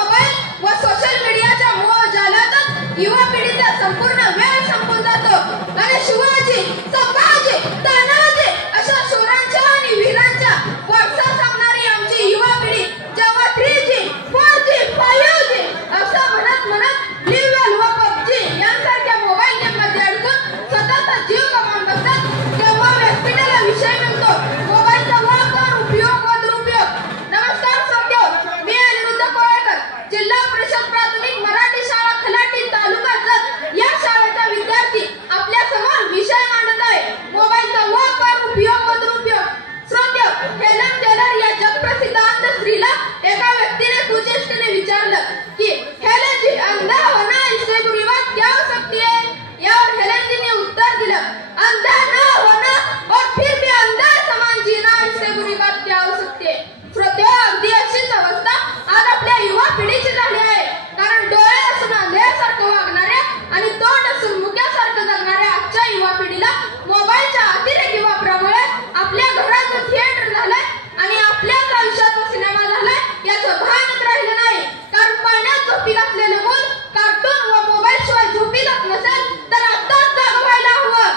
Mobile व social मीडियाच्या मोहजालातच युवा पिढीचा संपूर्ण वेळ संपून जातो आणि शिवाजी, संभाजी, तानाजी अशा शूरांच्या आणि वीरांच्या वाटचा सांगणारी आमची युवा पिढी जेव्हा 3G, 4G, 5G असं म्हणत लिव्ह वेल व PUBG यांसारख्या मोबाईल गेममध्ये अडकून स्वतःचा जीव गमावून बसतात तेव्हा व्यासपीठाला विषय मिळतो मोबाईलचा वापर, उपयोग व दुरुपयोग. नमस्कार श्रोत्यो, मी अनिरुद्ध कोळेकर, जिल्हा परिषद प्राथमिक मराठी शाळा खलाटी तालुका जत या शाळेचा विद्यार्थी आपल्या समोर विषय मांडत आहे मोबाईलचा वापर, उपयोग व दुरुपयोग. श्रोत्यो, हेलन केलर या जगप्रसिद्ध अंध स्त्रीला एका व्यक्तीने कुचेष्टेने विचारलं की हेलन जी, अंधा होना इससे बुरी बात क्या हो सकती है? यावर हेलन जी ने उत्तर दिलं, अंधा न होना और फिर भी अंधा समान जीना इससे बुरी बात क्या हो सकती है? श्रोत्यो, अगदी अशीच अवस्था आज आपल्या युवा पिढीची झाली आहे. कारण डोळे असून अंधेसारखं वागणाऱ्या आणि तोंड असून मुक्यासारखं जगणाऱ्या आजच्या युवा पिढीला मोबाईलच्या अतिरेकी वापरामुळे आपल्या घराचं थिएटर झालंय आणि आपल्याच आयुष्याचा सिनेमा झालाय याचं भानच राहिलं नाही. कारण पाण्यात झोपी घातलेलं मूल कार्टून व मोबाईल शिवाय झोपी जात नसेल तर आत्ताच जाग व्हायला हवं.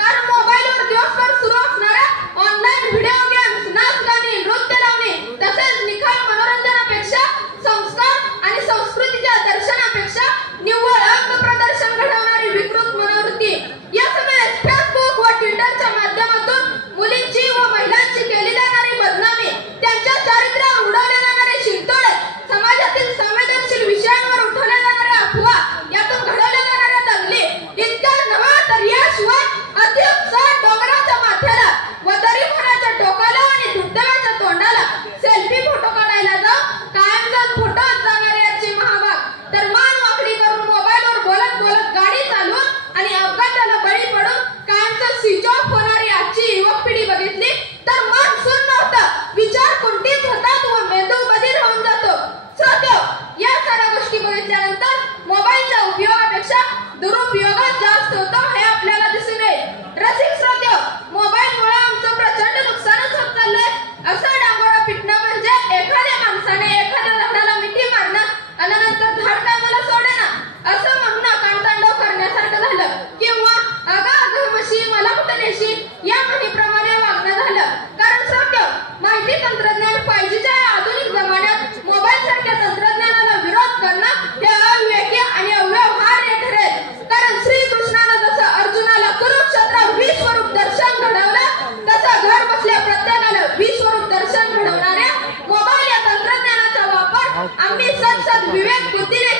कारण मोबाईलवर दिवसभर सुरू असणाऱ्या ऑनलाईन व्हिडिओ गेम्स, नाच गाणी, नृत्य लावणे तसेच निखळ मनोरंजनापेक्षा संस्कार आणि संस्कृतीच्या दर्शनापेक्षा निव्वळ अंग प्रदर्शन घडवणारी विकृत मनोवृत्ती या समेत फेसबुक व ट्विटरच्या माध्यमातून मुलींची व महिलांची केली जाणारी बदनामी, त्यांच्या चारित्र्यावर उडवले जाणारे शिंतोडे, समाजातील संवेदनशील विषयांवर उठवल्या जाणाऱ्या अफवा, यातून घडवल्या जाणाऱ्या दंगली इतकंच नव्हे तर याशिवाय अतिउत्साह डोंगराच्या माथ्याला व दरीखोऱ्याच्या टोकाला आणि धबधब्याच्या तोंडाला सेल्फी फोटो काढायला जाऊन कायमचाच फोटो जाणारे याची महाभाग, तर मान वाकडी करून मोबाईलवर बोलत बोलत गाडी चालवून आणि अपघाताला बळी पडून कायमचा स्विच ऑफ होणारी आजची युवक पिढी बघितली तर मन सुन्न होतं, विचार कुंठित होतात व मेंदू बधीर होऊन जातो. श्रोत्यो, या साऱ्या गोष्टी बघितल्यानंतर मोबाईलच्या उपयोगापेक्षा दुरुपयोगच जास्त होतो हे आपल्याला दिसून येईल. रसिक श्रोत्यो, मोबाईलमुळे आमचं प्रचंड नुकसानच होत चाललंय. असं डांगोरा पिटणं म्हणजे एखाद्या माणसाने एखाद्या झाडाला मिठी मारणं आणि नंतर झाड काय मला सोडेना असं म्हणून कांतांडव करण्यासारखं झालं किंवा अगं म्हशी मला कुठं नेशी या म्हणीप्रमाणे वागणं झालं. कारण श्रोत्यो, माहिती तंत्रज्ञान 5Gच्या या आधुनिक जमान्यात मोबाईल सारख्या तंत्रज्ञानाला विरोध करणं हे अविवेकी आणि अव्यवहार्य ठरेल. कारण श्रीकृष्णानं जसं अर्जुनाला कुरुक्षेत्रात विश्वरूप दर्शन घडवलं तसं घर बसल्या प्रत्येकाला विश्वरूप दर्शन घडवणाऱ्या मोबाईल या तंत्रज्ञानाचा वापर आम्ही सतत विवेक बुद्धीने